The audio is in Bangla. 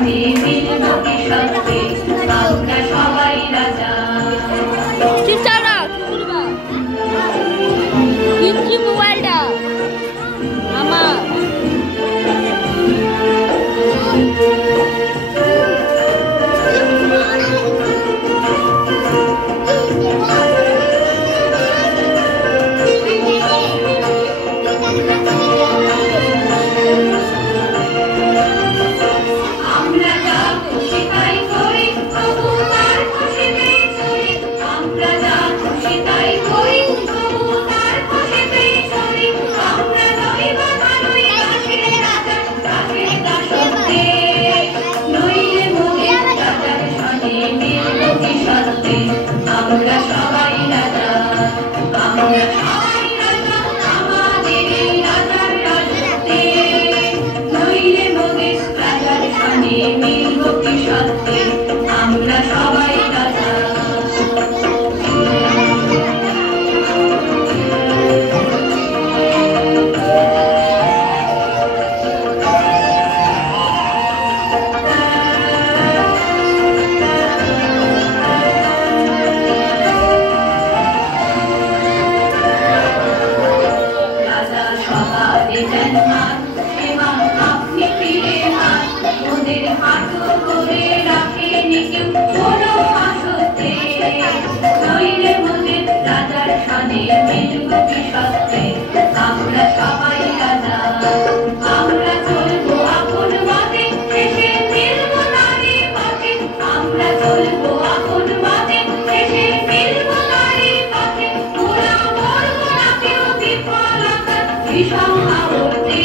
সনে মিলব কি সত্যি আমরা সবাই রাজা। মোবাইলটা আমার আমরা সবাই রাজা, আমরা সবাই রাজা, আমাদের এই রাজার রাজত্বে নইলে মোদের রাজার সনে মিলব কি সত্যি আমরা সবাই রাজা। আমরা সবাই রাজা, আমরা চলবো আপন মতে, শেষে মিলব নারী পথে। আমরা চলবো আপন মতে, শেষে মিলব নারী পথে। ওরা মরবো না কেউ বিফলতার বিষম আবর্তে।